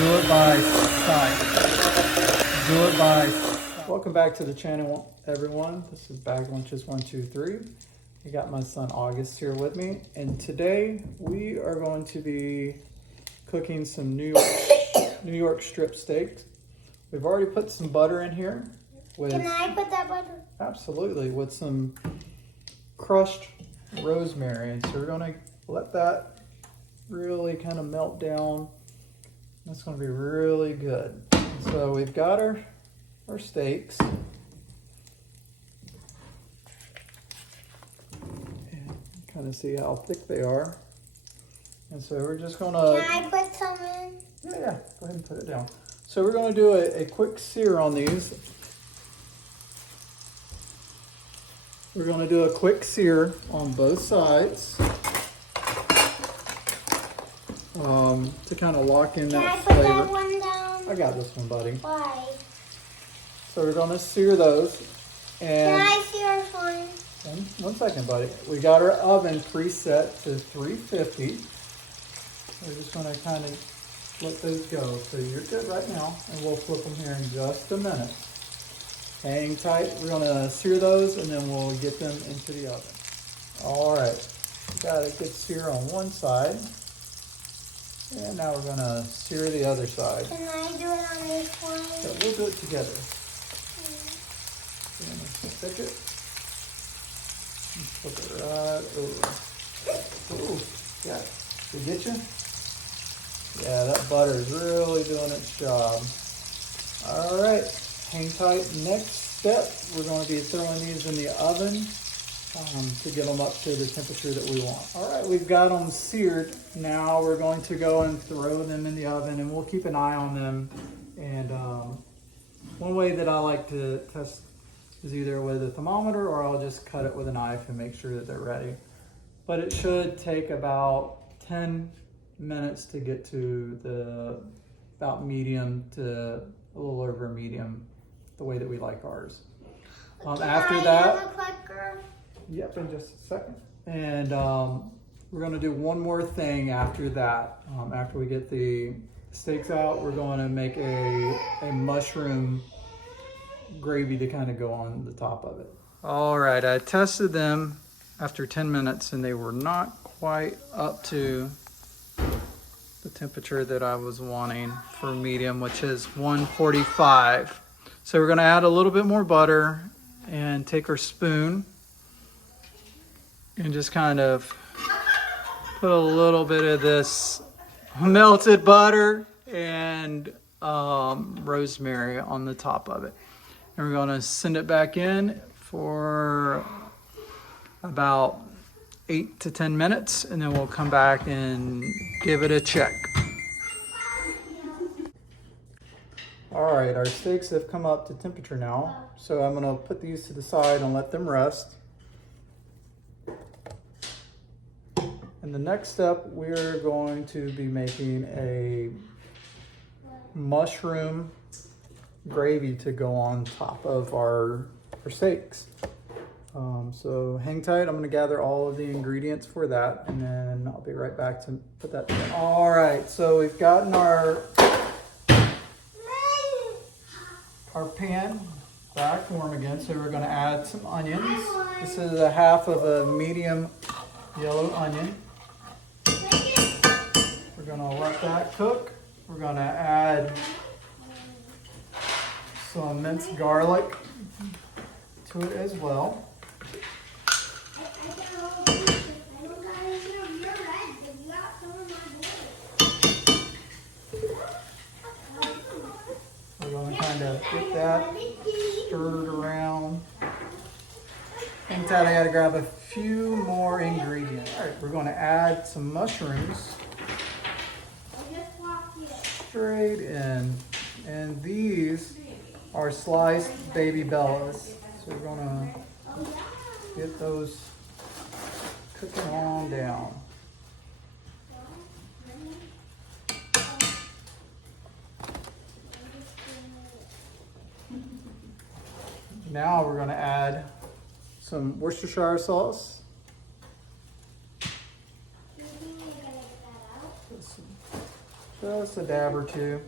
Do it by sight. Do it by sight. Welcome back to the channel, everyone. This is Bag Lunches 123. I got my son August here with me, and today we are going to be cooking some New York strip steaks. We've already put some butter in here. Can I put that butter? Absolutely, with some crushed rosemary. And so we're gonna let that really kind of melt down. That's gonna be really good. So we've got our steaks. And kind of see how thick they are. And so we're just gonna... Can I put some in? Yeah, go ahead and put it down. So we're gonna do a quick sear on these. We're gonna do a quick sear on both sides. To kind of lock in Can I that put flavor. that one down? I got this one, buddy. Why? So we're gonna sear those. And Can I see our phone? one second, buddy. We got our oven preset to 350. We're just gonna kind of let those go. So you're good right now, and we'll flip them here in just a minute. Hang tight. We're gonna sear those, and then we'll get them into the oven. All right, got a good sear on one side. And now we're gonna sear the other side. Can I do it on this one? Yeah, we'll do it together. We're gonna stick it. Flip it right over. Ooh, yeah. Did it get you? Yeah, that butter is really doing its job. All right, hang tight. Next step, we're going to be throwing these in the oven to get them up to the temperature that we want. All right, we've got them seared. Now we're going to go and throw them in the oven, and we'll keep an eye on them. And one way that I like to test is either with a thermometer, or I'll just cut it with a knife and make sure that they're ready. But it should take about 10 minutes to get to about medium to a little over medium, the way that we like ours. After that, have a clicker? Yep, in just a second. And we're gonna do one more thing after that. After we get the steaks out, we're gonna make a mushroom gravy to kind of go on the top of it. All right, I tested them after 10 minutes and they were not quite up to the temperature that I was wanting for medium, which is 145. So we're gonna add a little bit more butter and take our spoon and just kind of put a little bit of this melted butter and rosemary on the top of it. And we're gonna send it back in for about 8 to 10 minutes, and then we'll come back and give it a check. All right, our steaks have come up to temperature now. So I'm gonna put these to the side and let them rest. And the next step, we're going to be making a mushroom gravy to go on top of our steaks. So hang tight, I'm gonna gather all of the ingredients for that, and then I'll be right back to put that together. All right, so we've gotten our pan back warm again, so we're gonna add some onions. This is a half of a medium yellow onion. We're gonna let that cook. We're gonna add some minced garlic to it as well. We're gonna kind of get that stirred around. In that, I gotta grab a few more ingredients. All right, we're gonna add some mushrooms straight in. And these are sliced baby bellas. So we're gonna get those cooking on down. Now we're gonna add some Worcestershire sauce. Just a dab or two.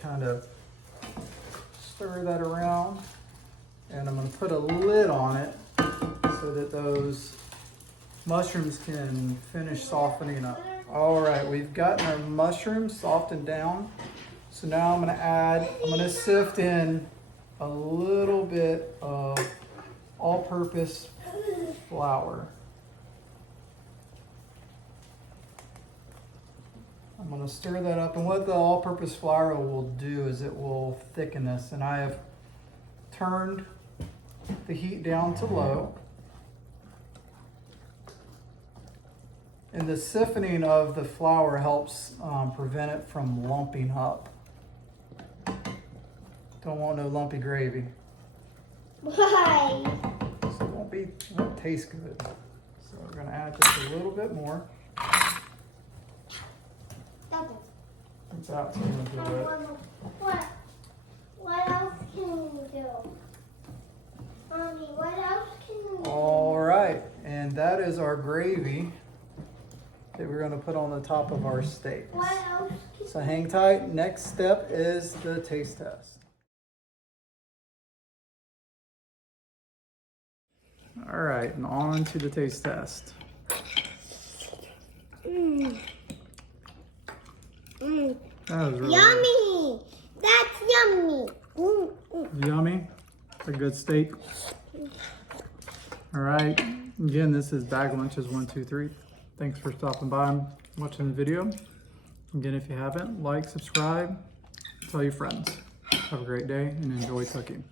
Kind of stir that around, and I'm going to put a lid on it so that those mushrooms can finish softening up. All right, we've gotten our mushrooms softened down. So now I'm going to sift in a little bit of all-purpose flour. I'm going to stir that up, and what the all-purpose flour will do is it will thicken this, and I have turned the heat down to low. And the siftening of the flour helps prevent it from lumping up. Don't want no lumpy gravy. Why? So it won't taste good. So we're going to add just a little bit more. That's going to do it. What else can you do? Mommy, what else can you do? All right, and that is our gravy that we're going to put on the top of our steaks. What else can So hang tight. Next step is the taste test. All right, and on to the taste test. That was really Yummy! That's yummy! yummy. It's a good steak. All right. Again, this is Bag Lunches 123. Thanks for stopping by and watching the video. Again, if you haven't, like, subscribe, tell your friends. Have a great day and enjoy cooking.